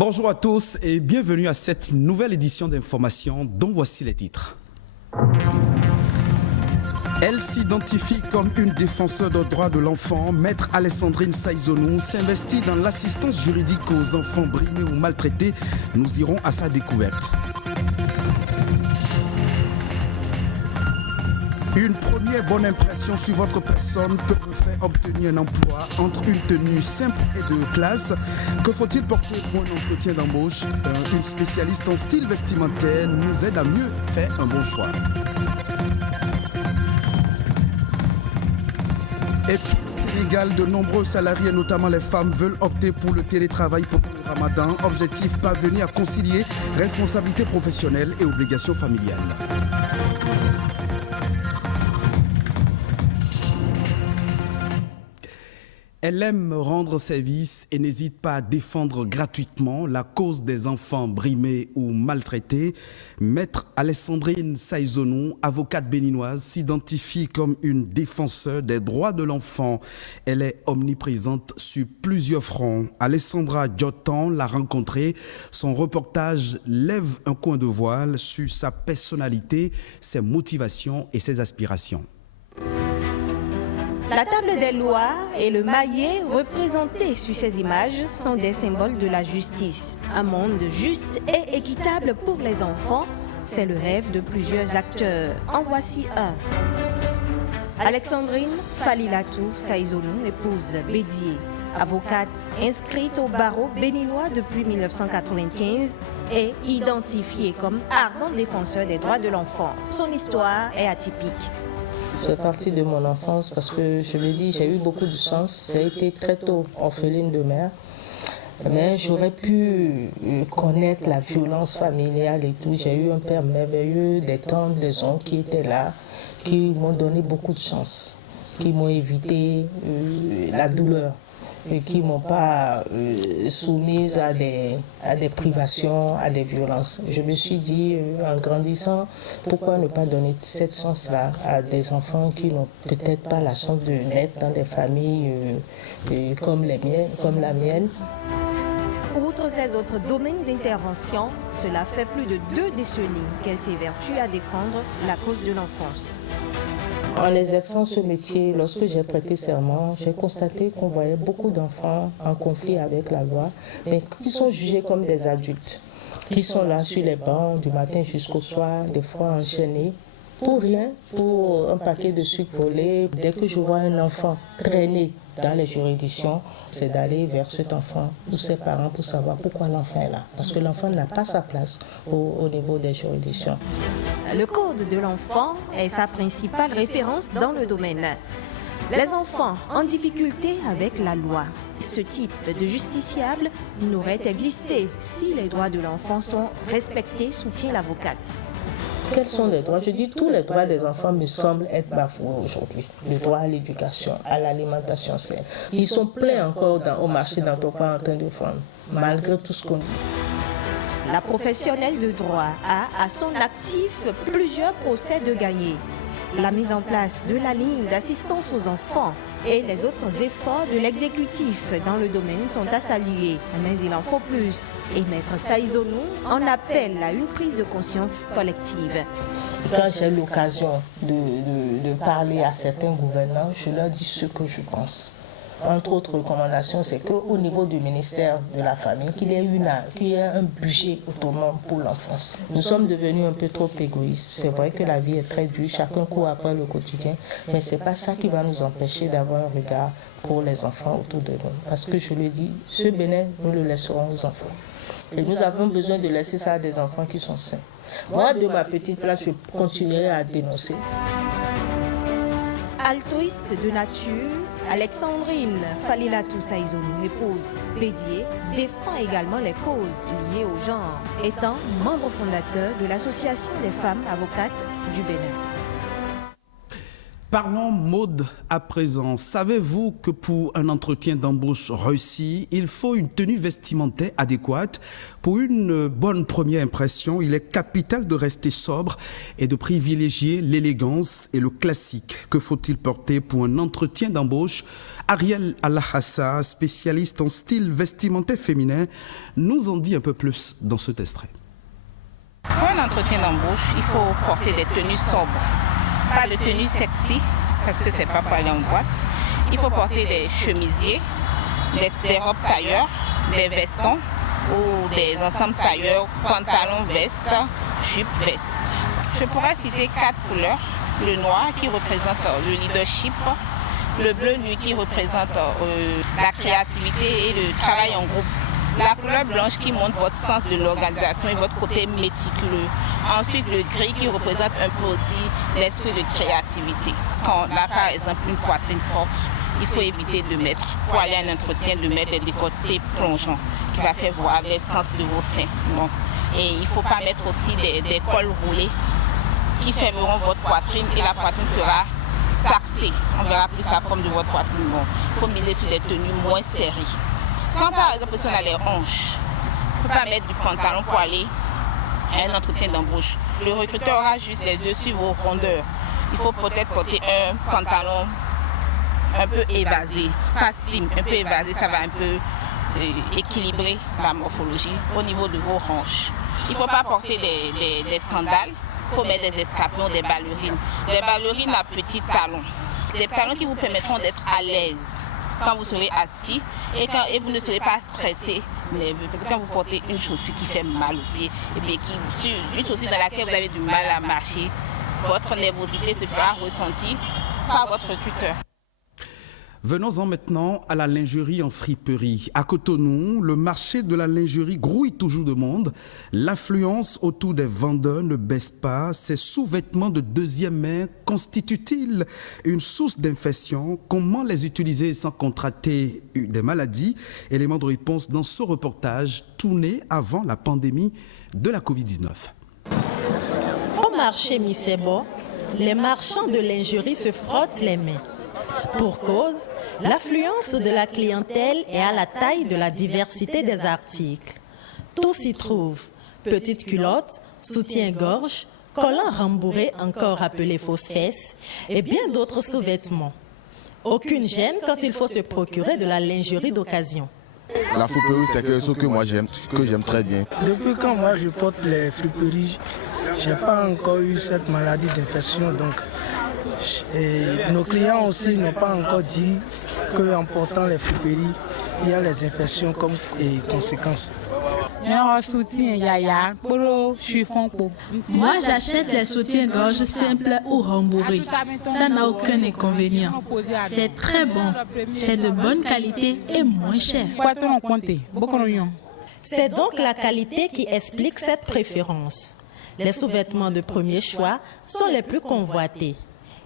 Bonjour à tous et bienvenue à cette nouvelle édition d'information dont voici les titres. Elle s'identifie comme une défenseure des droits de l'enfant. Maître Alessandrine Saïzonou s'investit dans l'assistance juridique aux enfants brimés ou maltraités. Nous irons à sa découverte. Une première bonne impression sur votre personne peut vous faire obtenir un emploi. Entre une tenue simple et de classe, que faut-il porter pour un entretien d'embauche? Une spécialiste en style vestimentaire nous aide à mieux faire un bon choix. Et puis au Sénégal, de nombreux salariés, notamment les femmes, veulent opter pour le télétravail pendant le Ramadan. Objectif, parvenir à concilier responsabilité professionnelle et obligations familiales. Elle aime rendre service et n'hésite pas à défendre gratuitement la cause des enfants brimés ou maltraités. Maître Alessandrine Saïzonou, avocate béninoise, s'identifie comme une défenseure des droits de l'enfant. Elle est omniprésente sur plusieurs fronts. Alessandra Djotan l'a rencontrée. Son reportage lève un coin de voile sur sa personnalité, ses motivations et ses aspirations. La table des lois et le maillet représentés sur ces images sont des symboles de la justice. Un monde juste et équitable pour les enfants, c'est le rêve de plusieurs acteurs. En voici un. Alexandrine Falilatou Saïzonou, épouse Bédié, avocate inscrite au barreau béninois depuis 1995 et identifiée comme ardent défenseur des droits de l'enfant. Son histoire est atypique. C'est parti de mon enfance parce que, je le dis, j'ai eu beaucoup de chance. J'ai été très tôt orpheline de mère. Mais j'aurais pu connaître la violence familiale et tout. J'ai eu un père merveilleux, des tantes, des oncles qui étaient là, qui m'ont donné beaucoup de chance, qui m'ont évité la douleur et qui ne m'ont pas soumise à des privations, à des violences. Je me suis dit, en grandissant, pourquoi ne pas donner cette chance-là à des enfants qui n'ont peut-être pas la chance de naître dans des familles comme la mienne. Outre ces autres domaines d'intervention, cela fait plus de 2 décennies qu'elle s'évertue à défendre la cause de l'enfance. En exerçant ce métier, lorsque j'ai prêté serment, j'ai constaté qu'on voyait beaucoup d'enfants en conflit avec la loi, mais qui sont jugés comme des adultes, qui sont là sur les bancs du matin jusqu'au soir, des fois enchaînés, pour rien, pour un paquet de sucre volé. Dès que je vois un enfant traîner dans les juridictions, c'est d'aller vers cet enfant ou ses parents pour savoir pourquoi l'enfant est là. Parce que l'enfant n'a pas sa place au niveau des juridictions. Le Code de l'enfant est sa principale référence dans le domaine. Les enfants en difficulté avec la loi. Ce type de justiciable n'aurait existé si les droits de l'enfant sont respectés, soutient l'avocate. Quels sont les droits? Je dis tous les droits des enfants me semblent être bafoués aujourd'hui. Le droit à l'éducation, à l'alimentation saine. Ils sont pleins encore au marché d'Antopa en train de vendre, malgré tout ce qu'on dit. La professionnelle de droit a à son actif plusieurs procès de gagner. La mise en place de la ligne d'assistance aux enfants et les autres efforts de l'exécutif dans le domaine sont à saluer. Mais il en faut plus. Et Maître Saïzonou en appelle à une prise de conscience collective. Quand j'ai l'occasion de parler à certains gouvernants, je leur dis ce que je pense. Entre autres recommandations, c'est qu'au niveau du ministère de la Famille, qu'il y ait un budget autonome pour l'enfance. Nous sommes devenus un peu trop égoïstes. C'est vrai que la vie est très dure, chacun court après le quotidien, mais ce n'est pas ça qui va nous empêcher d'avoir un regard pour les enfants autour de nous. Parce que je le dis, ce Bénin, nous le laisserons aux enfants. Et nous avons besoin de laisser ça à des enfants qui sont sains. Moi, de ma petite place, je continuerai à dénoncer. Altruiste de nature, Alexandrine Falilatou Saïzonou, épouse Bédié, défend également les causes liées au genre, étant membre fondateur de l'Association des femmes avocates du Bénin. Parlons mode à présent. Savez-vous que pour un entretien d'embauche réussi, il faut une tenue vestimentaire adéquate? Pour une bonne première impression, il est capital de rester sobre et de privilégier l'élégance et le classique. Que faut-il porter pour un entretien d'embauche? Ariel Alahassa, spécialiste en style vestimentaire féminin, nous en dit un peu plus dans cet extrait. Pour un entretien d'embauche, il faut porter des tenues sobres. Pas de tenue sexy, parce que c'est pas pour aller en boîte. Il faut porter des chemisiers, des robes tailleurs, des vestons ou des ensembles tailleurs, pantalons, vestes, jupes, vestes. Je pourrais citer 4 couleurs. Le noir qui représente le leadership, le bleu nuit qui représente la créativité et le travail en groupe. La couleur blanche qui montre votre sens de l'organisation et votre côté méticuleux. Ensuite, le gris qui représente un peu aussi l'esprit de créativité. Quand on a par exemple une poitrine forte, il faut éviter de mettre, pour aller à un entretien, de mettre des décolletés plongeants qui va faire voir l'essence de vos seins. Bon. Et il ne faut pas mettre aussi des cols roulés qui fermeront votre poitrine et la poitrine sera taxée. On verra plus la forme de votre poitrine. Bon. Il faut miser sur des tenues moins serrées. Quand par exemple, si on a les hanches, on ne peut pas mettre du pantalon pour aller à un entretien d'embauche. Le recruteur aura juste les yeux sur vos rondeurs. Il faut peut-être porter un pantalon un peu évasé, pas slim, un peu évasé, ça va un peu équilibrer la morphologie au niveau de vos hanches. Il ne faut pas porter des sandales, il faut mettre des escarpins, des ballerines. Des ballerines à petits talons. Des talons qui vous permettront d'être à l'aise quand vous serez assis et vous ne serez pas stressé, nerveux. Parce que quand vous portez une chaussure qui fait mal au pied, et puis une chaussure dans laquelle vous avez du mal à marcher, votre nervosité se fera ressentir par votre recruteur. Venons-en maintenant à la lingerie en friperie. À Cotonou, le marché de la lingerie grouille toujours de monde. L'affluence autour des vendeurs ne baisse pas. Ces sous-vêtements de deuxième main constituent-ils une source d'infection? Comment les utiliser sans contracter des maladies? Élément de réponse dans ce reportage tourné avant la pandémie de la Covid-19. Au marché Misebo, les marchands de lingerie se frottent les mains. Pour cause, l'affluence de la clientèle est à la taille de la diversité des articles. Tout s'y trouve, petites culottes, soutien-gorge, collants rembourrés encore appelés fausses fesses et bien d'autres sous-vêtements. Aucune gêne quand il faut se procurer de la lingerie d'occasion. La friperie, c'est quelque chose que moi j'aime très bien. Depuis quand moi je porte les friperies, je n'ai pas encore eu cette maladie d'infection. Donc, nos clients aussi n'ont pas encore dit qu'en portant les friperies, il y a les infections comme conséquences. Moi, j'achète les soutiens-gorge simples ou rembourrés. Ça n'a aucun inconvénient. C'est très bon, c'est de bonne qualité et moins cher. C'est donc la qualité qui explique cette préférence. Les sous-vêtements de premier choix sont les plus convoités.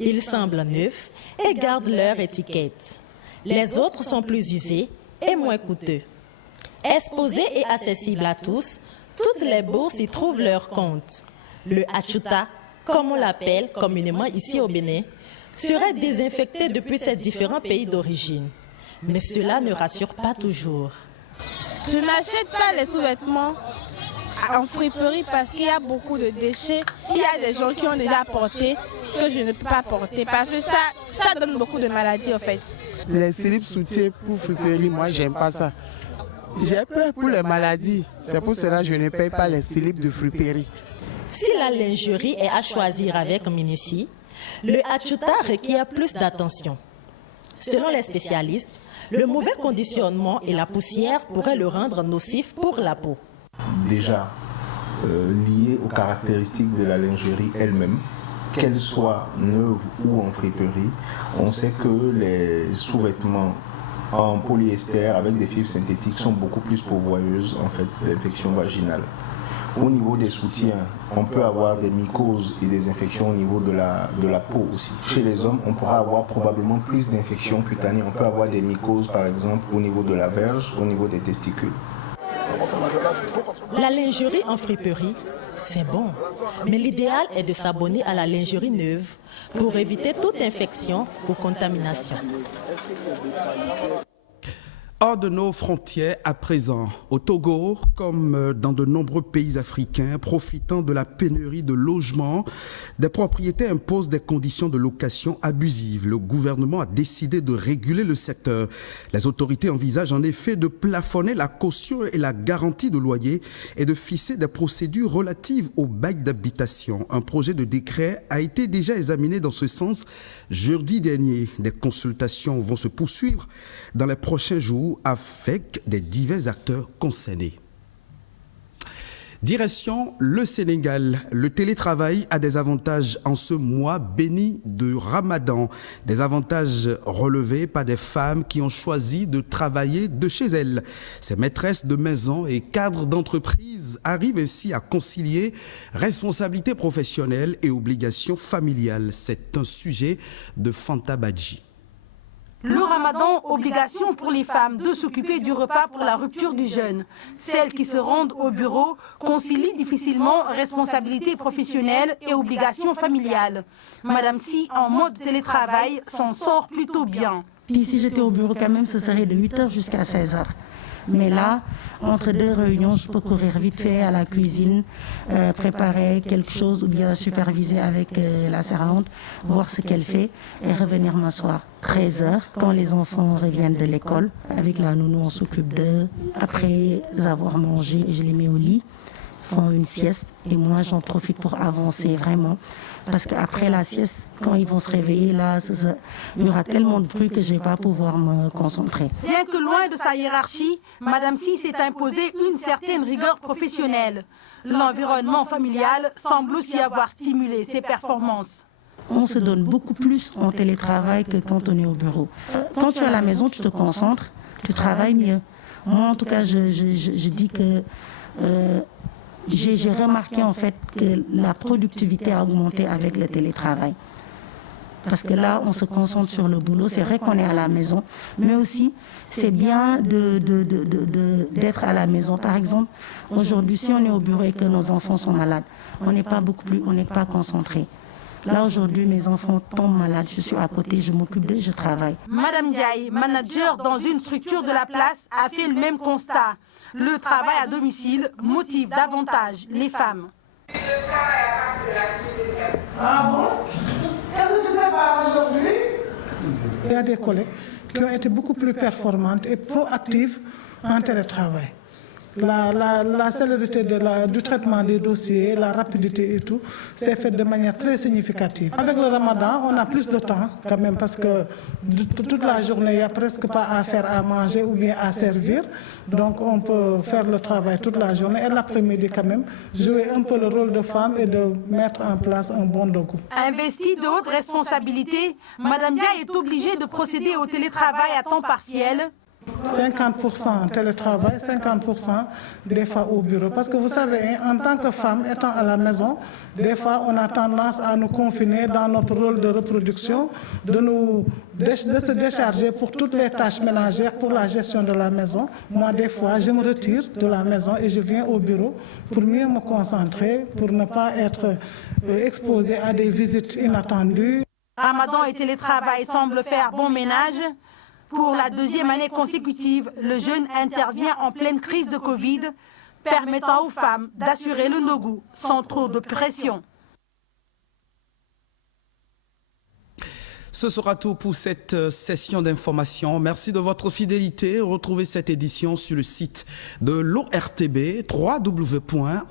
Ils semblent neufs et gardent leur étiquette. Les autres sont plus usés et moins coûteux. Exposés et accessibles à tous, toutes les bourses y trouvent leur compte. Le achuta, comme on l'appelle communément ici au Bénin, serait désinfecté depuis ces différents pays d'origine. Mais cela ne rassure pas toujours. Je n'achète pas les sous-vêtements en friperie parce qu'il y a beaucoup de déchets. Il y a des gens qui ont déjà porté que je ne peux pas porter parce que ça donne beaucoup de maladies en fait. Les slips soutiens pour friperie, moi j'aime pas ça. J'ai peur pour les maladies. C'est pour cela que je ne paye pas les slips de friperie. Si la lingerie est à choisir avec minutie, le achuta requiert plus d'attention. Selon les spécialistes, le mauvais conditionnement et la poussière pourraient le rendre nocif pour la peau. Déjà, lié aux caractéristiques de la lingerie elle-même, qu'elle soit neuve ou en friperie, on sait que les sous-vêtements en polyester avec des fibres synthétiques sont beaucoup plus pourvoyeuses en fait d'infections vaginales. Au niveau des soutiens, on peut avoir des mycoses et des infections au niveau de la peau aussi. Chez les hommes, on pourra avoir probablement plus d'infections cutanées. On peut avoir des mycoses par exemple au niveau de la verge, au niveau des testicules. La lingerie en friperie, c'est bon. Mais l'idéal est de s'abonner à la lingerie neuve pour éviter toute infection ou contamination. Hors de nos frontières à présent, au Togo, comme dans de nombreux pays africains, profitant de la pénurie de logements, des propriétaires imposent des conditions de location abusives. Le gouvernement a décidé de réguler le secteur. Les autorités envisagent en effet de plafonner la caution et la garantie de loyer et de fixer des procédures relatives au bail d'habitation. Un projet de décret a été déjà examiné dans ce sens jeudi dernier. Des consultations vont se poursuivre dans les prochains jours avec des divers acteurs concernés. Direction le Sénégal. Le télétravail a des avantages en ce mois béni de Ramadan. Des avantages relevés par des femmes qui ont choisi de travailler de chez elles. Ces maîtresses de maison et cadres d'entreprise arrivent ainsi à concilier responsabilité professionnelle et obligations familiales. C'est un sujet de Fanta Badji. Le Ramadan, obligation pour les femmes de s'occuper du repas pour la rupture du jeûne. Celles qui se rendent au bureau concilient difficilement responsabilité professionnelle et obligations familiales. Madame Si, en mode télétravail, s'en sort plutôt bien. Si j'étais au bureau quand même, ce serait de 8h jusqu'à 16h. Mais là, entre deux réunions, je peux courir vite fait à la cuisine, préparer quelque chose ou bien superviser avec la servante, voir ce qu'elle fait et revenir m'asseoir. 13h, quand les enfants reviennent de l'école, avec la nounou, on s'occupe d'eux. Après avoir mangé, je les mets au lit, font une sieste et moi j'en profite pour avancer vraiment. Parce qu'après la sieste, quand ils vont se réveiller, là, il y aura tellement de bruit que je ne vais pas pouvoir me concentrer. Bien que loin de sa hiérarchie, Madame Si s'est imposée une certaine rigueur professionnelle. L'environnement familial semble aussi avoir stimulé ses performances. On se donne beaucoup plus en télétravail que quand on est au bureau. Quand tu es à la maison, tu te concentres, tu travailles mieux. Moi, en tout cas, je dis que... J'ai remarqué en fait que la productivité a augmenté avec le télétravail. Parce que là, on se concentre sur le boulot. C'est vrai qu'on est à la maison, mais aussi, c'est bien d'être à la maison. Par exemple, aujourd'hui, si on est au bureau et que nos enfants sont malades, on n'est pas concentré. Là, aujourd'hui, mes enfants tombent malades. Je suis à côté, je m'occupe d'eux, je travaille. Madame Diaye, manager dans une structure de la place, a fait le même constat. Le travail à domicile motive davantage les femmes. Je travaille à partir de la cuisine. Ah bon? Qu'est-ce que tu prépares aujourd'hui? Il y a des collègues qui ont été beaucoup plus performantes et proactives en télétravail. La célérité du traitement des dossiers, la rapidité et tout, c'est fait de manière très significative. Avec le Ramadan, on a plus de temps quand même parce que toute la journée, il n'y a presque pas à faire à manger ou bien à servir. Donc on peut faire le travail toute la journée et l'après-midi quand même, jouer un peu le rôle de femme et de mettre en place un bon dogu. Investie de hautes responsabilités, Madame Dia est obligée de procéder au télétravail à temps partiel. 50% télétravail, 50% des fois au bureau. Parce que vous savez, en tant que femme étant à la maison, des fois on a tendance à nous confiner dans notre rôle de reproduction, de se décharger pour toutes les tâches ménagères, pour la gestion de la maison. Moi, des fois, je me retire de la maison et je viens au bureau pour mieux me concentrer, pour ne pas être exposée à des visites inattendues. Ramadan et télétravail semblent faire bon ménage. Pour la deuxième année consécutive, le jeûne intervient en pleine crise de Covid, permettant aux femmes d'assurer le nogu sans trop de pression. Ce sera tout pour cette session d'information. Merci de votre fidélité. Retrouvez cette édition sur le site de l'ORTB, www.ortb.bg.